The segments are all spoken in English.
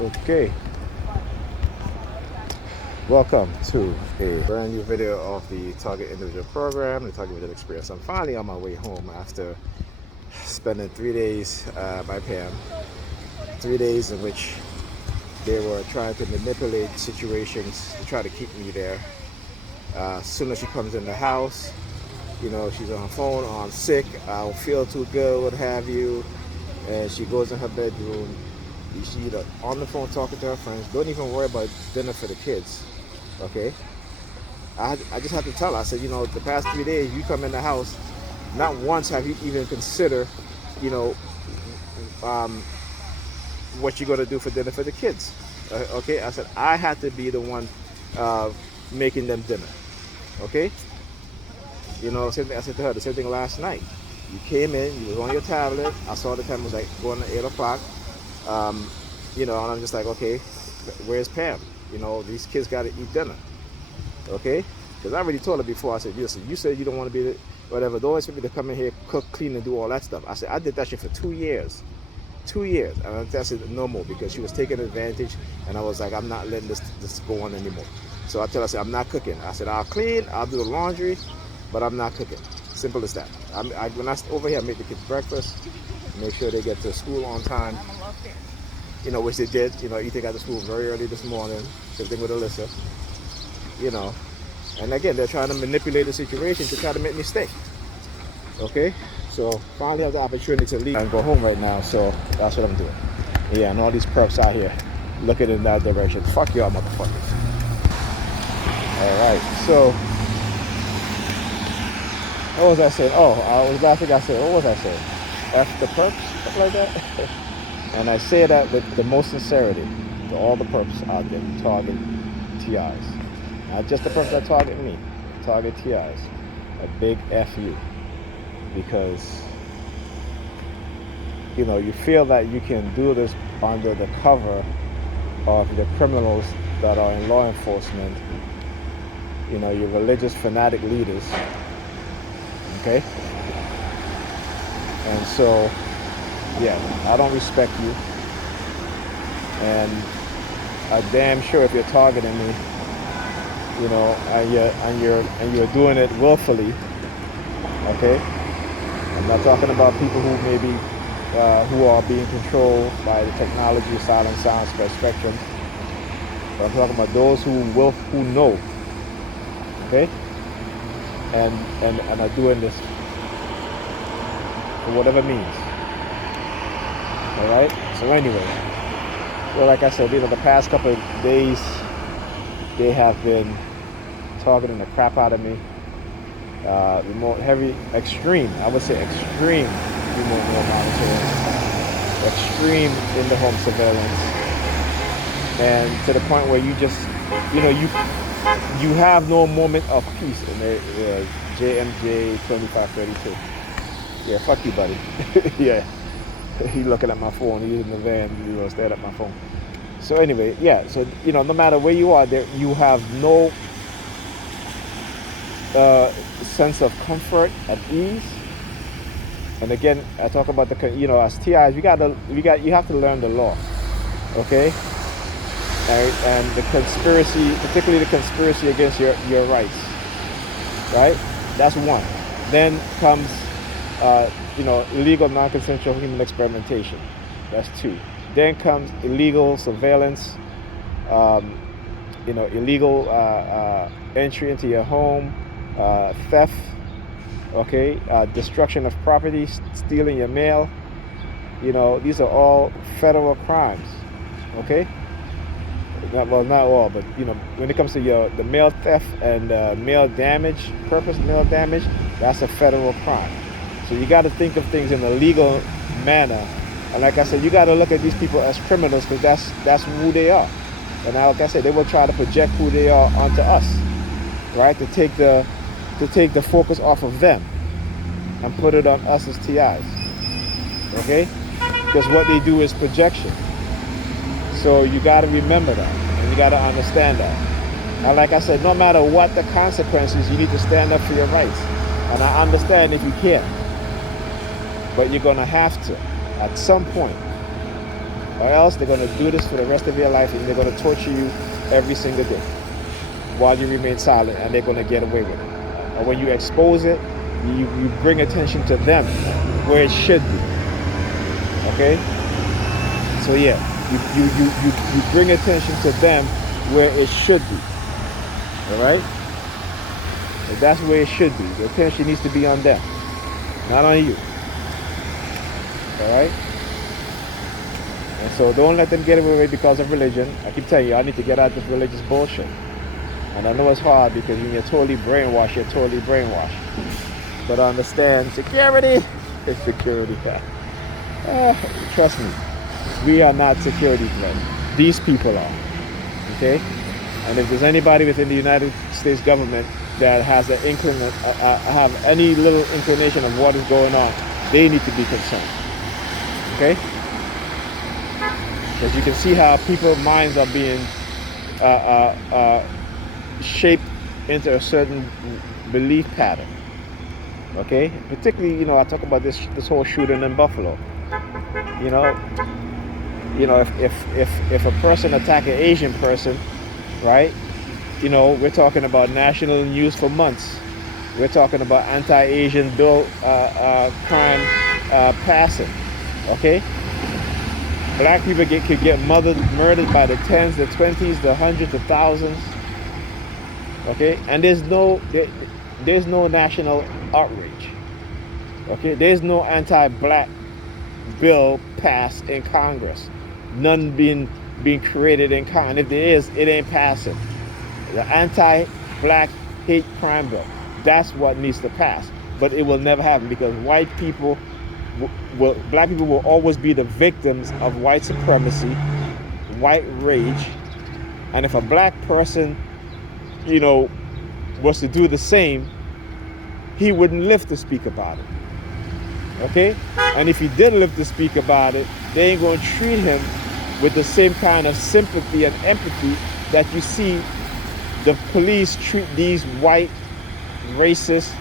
Okay, welcome to a brand new video of the Target Individual Program, the Target Individual Experience. I'm finally on my way home after spending 3 days by Pam. 3 days in which they were trying to manipulate situations to try to keep me there. As soon as she comes in the house, she's on her phone, or I'm sick, I don't feel too good, what have you, and she goes in her bedroom. She's either on the phone talking to her friends. Don't even worry about dinner for the kids. Okay? I just have to tell her, I said, the past 3 days you come in the house, not once have you even considered, what you're going to do for dinner for the kids. Okay? I said, I had to be the one making them dinner. Okay? Same thing I said to her, the same thing last night. You came in, you was on your tablet. I saw the time was like going to 8 o'clock. And I'm just like, okay, where's Pam? These kids got to eat dinner. Okay? Because I already told her before, I said, listen, you said you don't want to be whatever. Don't expect me to come in here, cook, clean, and do all that stuff. I said, I did that shit for 2 years. 2 years. And I said no more because she was taking advantage, and I was like, I'm not letting this go on anymore. So I tell her, I said, I'm not cooking. I said, I'll clean, I'll do the laundry, but I'm not cooking. Simple as that. When I over here, I make the kids breakfast, make sure they get to school on time. Which they did. Ethan got to school very early this morning. Same thing with Alyssa. And again, they're trying to manipulate the situation to try to make me stay. Okay? So finally have the opportunity to leave and go home right now. So that's what I'm doing. Yeah, and all these perps out here looking in that direction. Fuck y'all motherfuckers. Alright, so what was I saying? Last thing I said, what was I saying? F the perps? Stuff like that? And I say that with the most sincerity to all the perps out there who target TIs. Not just the perps that target me, target TIs. A big F you. Because, you feel that you can do this under the cover of the criminals that are in law enforcement, your religious fanatic leaders. Okay? And so, yeah, I don't respect you, and I'm damn sure if you're targeting me, and you're doing it willfully. Okay, I'm not talking about people who maybe who are being controlled by the technology, silent sound spectrum, but I'm talking about those who know. Okay, and are doing this for whatever means. Alright, so anyway, like I said, the past couple of days, they have been targeting the crap out of me. The more heavy, extreme, I would say extreme remote monitoring, extreme in the home surveillance, and to the point where you just, you have no moment of peace. And there, JMJ 2532. Yeah, fuck you, buddy. Yeah. He looking at my phone. He's in the van. Staring at my phone. So anyway, yeah. So no matter where you are, there you have no sense of comfort and ease. And again, I talk about the as TIs, you have to learn the law, okay? And the conspiracy, particularly the conspiracy against your rights, right? That's one. Then comes illegal non-consensual human experimentation. That's 2. Then comes illegal surveillance, illegal entry into your home, theft, okay, destruction of property, stealing your mail. These are all federal crimes, okay? Not all, but when it comes to the mail theft and mail damage, purpose mail damage, that's a federal crime. So you got to think of things in a legal manner, and like I said, you got to look at these people as criminals because that's who they are. And like I said, they will try to project who they are onto us, right? To take the focus off of them and put it on us as TIs, okay? Because what they do is projection. So you got to remember that, and you got to understand that. And like I said, no matter what the consequences, you need to stand up for your rights. And I understand if you can't. But you're going to have to, at some point. or else they're going to do this for the rest of your life, and they're going to torture you every single day while you remain silent, and they're going to get away with it. And when you expose it, you bring attention to them where it should be. Okay? So yeah, you bring attention to them where it should be. All right? And that's where it should be. The attention needs to be on them, not on you. All right? And so don't let them get away because of religion. I keep telling you, I need to get out of this religious bullshit. And I know it's hard because when you're totally brainwashed, you're totally brainwashed. But understand, security is security. Trust me, we are not security threat. These people are. Okay? And if there's anybody within the United States government that has an have any little inclination of what is going on, they need to be concerned. Okay? Because you can see how people's minds are being shaped into a certain belief pattern. Okay? Particularly, I talk about this whole shooting in Buffalo. If a person attack an Asian person, right? We're talking about national news for months. We're talking about anti-Asian bill crime passing. Okay? Black people could get murdered by the tens, the 20s, the hundreds, the thousands. Okay? And there's no national outrage. Okay? There's no anti-black bill passed in Congress. None being created in Congress. And if there is, it ain't passing. The anti-black hate crime bill. That's what needs to pass. But it will never happen because black people will always be the victims of white supremacy, white rage. And if a black person, was to do the same, he wouldn't live to speak about it. Okay? And if he did live to speak about it, they ain't going to treat him with the same kind of sympathy and empathy that you see the police treat these white, racist,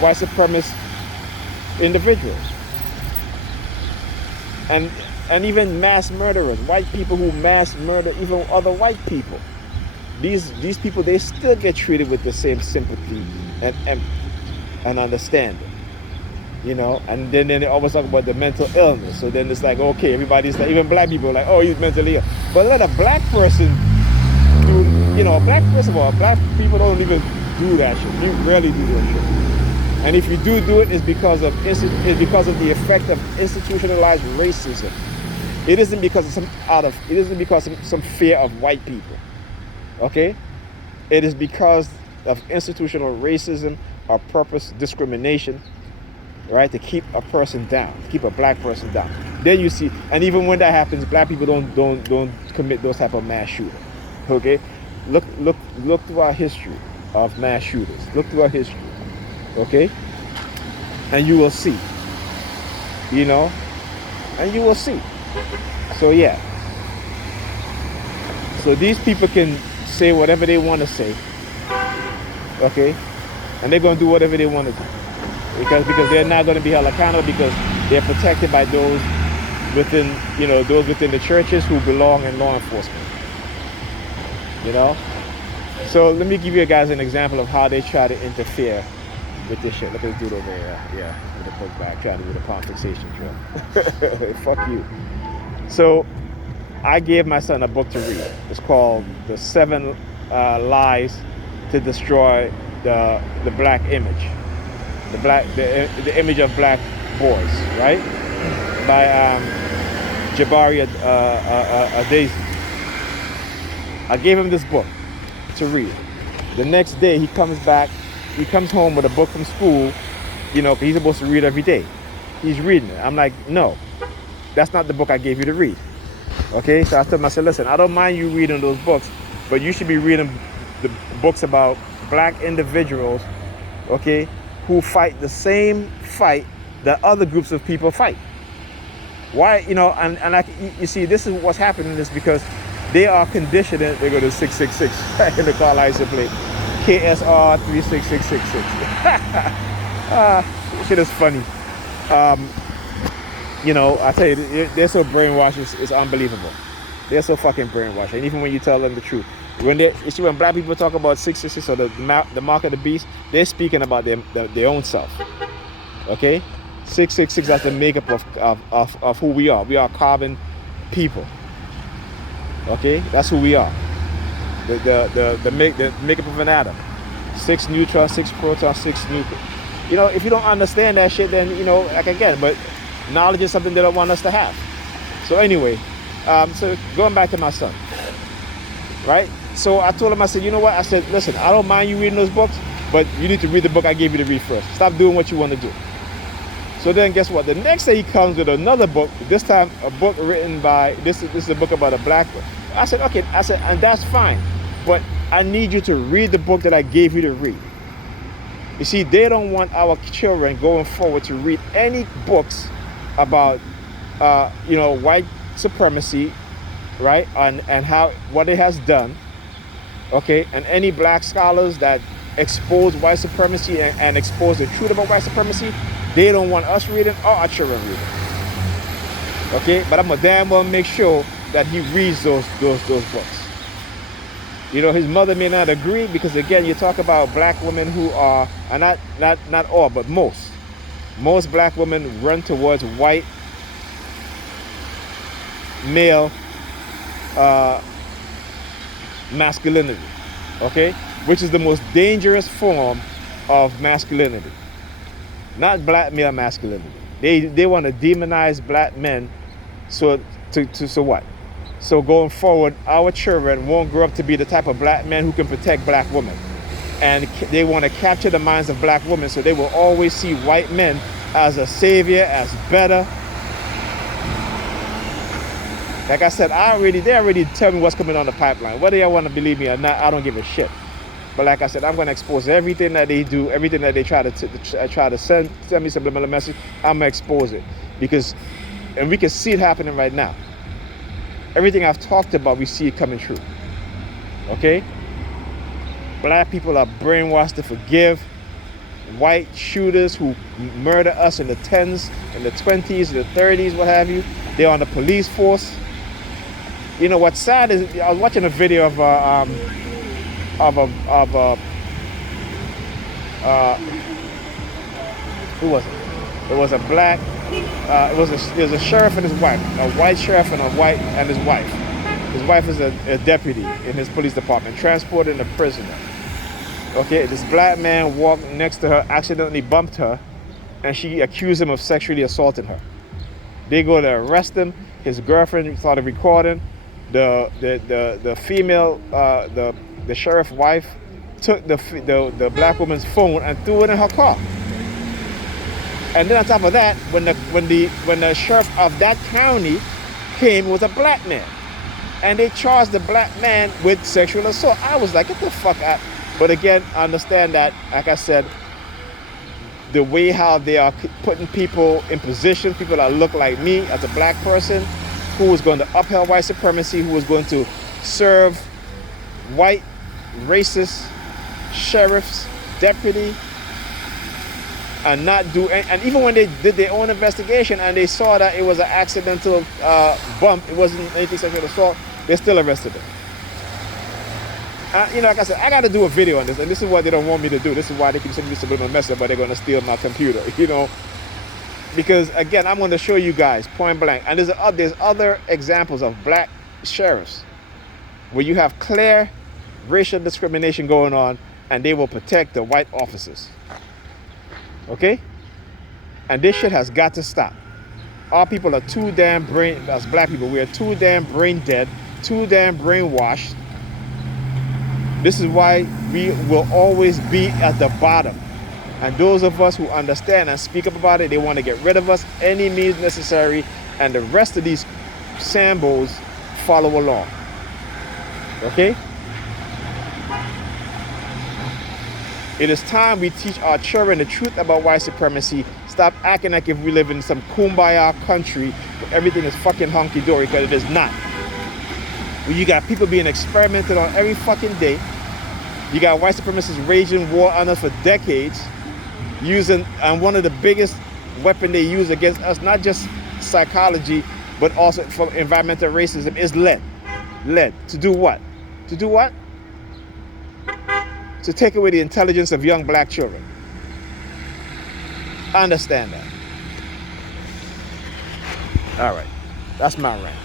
white supremacist individuals. And even mass murderers, white people who mass murder even other white people. These people, they still get treated with the same sympathy and empathy and understanding. And then they always talk about the mental illness. So then it's like, okay, everybody's like, even black people are like, oh, he's mentally ill. But let a black person do, black people don't even do that shit. You rarely do that shit. And if you do it, it's because of the effect of institutionalized racism. It isn't because of some fear of white people. Okay? It is because of institutional racism or purpose discrimination, right? To keep a person down, to keep a black person down. Then you see, and even when that happens, black people don't commit those type of mass shootings. Okay? Look through our history of mass shooters. Look through our history. Okay? And you will see. And you will see. So yeah. So these people can say whatever they want to say. Okay? And they're going to do whatever they want to do. Because they're not going to be held accountable because they're protected by those within the churches who belong in law enforcement. So let me give you guys an example of how they try to interfere with this shit. Look at this dude over here. Yeah, with the book bag, trying to do the palm fixation drill. Fuck you. So I gave my son a book to read. It's called The 7 Lies to Destroy the Black Image. The image of black boys, right? By Jabari Daisy. I gave him this book to read. The next day he comes home with a book from school, because he's supposed to read every day. He's reading it. I'm like, no, that's not the book I gave you to read. Okay, so I told him, I said, listen, I don't mind you reading those books, but you should be reading the books about black individuals, okay, who fight the same fight that other groups of people fight. Why, you see, this is what's happening is because they are conditioned. They go to 666 in the car license plate, KSR 36666. Shit is funny. You know, I tell you, they're so brainwashed, it's unbelievable. They're so fucking brainwashed. And even when you tell them the truth, when you see when black people talk about 666 or the mark of the beast, they're speaking about their own self. Okay? 666, that's the makeup of who we are. We are carbon people. Okay? That's who we are. The makeup of an atom. 6 neutrons, 6 protons, 6 nucleons. You know, if you don't understand that shit, then, you know, like again, but knowledge is something they don't want us to have. So anyway, so going back to my son, right? So I told him, I said, you know what? I said, listen, I don't mind you reading those books, but you need to read the book I gave you to read first. Stop doing what you want to do. So then guess what? The next day he comes with another book, this time a book written by, this is a book about a black one. I said, okay, I said, and that's fine, but I need you to read the book that I gave you to read. You see, they don't want our children going forward to read any books about, you know, white supremacy, right? And how, what it has done, okay? And any black scholars that expose white supremacy and expose the truth about white supremacy, they don't want us reading or our children reading. Okay? But I'm gonna damn well make sure that he reads those books. You know, his mother may not agree because, again, you talk about black women who are, and not all, but most black women run towards white male masculinity, okay, which is the most dangerous form of masculinity. Not black male masculinity. They want to demonize black men, so what? So going forward, our children won't grow up to be the type of black men who can protect black women. And they want to capture the minds of black women, so they will always see white men as a savior, as better. Like I said, they already tell me what's coming on the pipeline. Whether y'all want to believe me or not, I don't give a shit. But like I said, I'm going to expose everything that they do, everything that they try to send me subliminal message. I'm going to expose it. And we can see it happening right now. Everything I've talked about, we see it coming true. Okay? Black people are brainwashed to forgive white shooters who murder us in the 10s, in the 20s, in the 30s, what have you. They're on the police force. You know what's sad is I was watching a video of who was it? It was a black. It was a sheriff and his wife, a white sheriff and his wife. His wife is a deputy in his police department, transporting a prisoner. Okay, this black man walked next to her, accidentally bumped her, and she accused him of sexually assaulting her. They go to arrest him. His girlfriend started recording. The female, the sheriff's wife, took the black woman's phone and threw it in her car. And then on top of that, when the sheriff of that county came, it was a black man, and they charged the black man with sexual assault. I was like, get the fuck out. But again, I understand that, like I said, the way how they are putting people in position, people that look like me as a black person, who was going to uphold white supremacy, who was going to serve white racist sheriffs, deputy, and not do, and even when they did their own investigation and they saw that it was an accidental bump, it wasn't anything sexual assault, they still arrested them. You know, like I said, I got to do a video on this, and this is what they don't want me to do. This is why they keep sending me subliminal message, but they're going to steal my computer, you know. Because, again, I'm going to show you guys, point blank. And there's other examples of black sheriffs where you have clear racial discrimination going on, and they will protect the white officers. Okay? And this shit has got to stop. Our people are too damn as black people, we are too damn brain dead, too damn brainwashed. This is why we will always be at the bottom. And those of us who understand and speak up about it, they want to get rid of us any means necessary, and the rest of these sambos follow along. Okay? It is time we teach our children the truth about white supremacy. Stop acting like if we live in some kumbaya country where everything is fucking hunky-dory, because it is not. Where you got people being experimented on every fucking day. You got white supremacists waging war on us for decades, using, and one of the biggest weapon they use against us, not just psychology, but also from environmental racism, is led to do what? To do what? To take away the intelligence of young black children. Understand that. All right, that's my rant.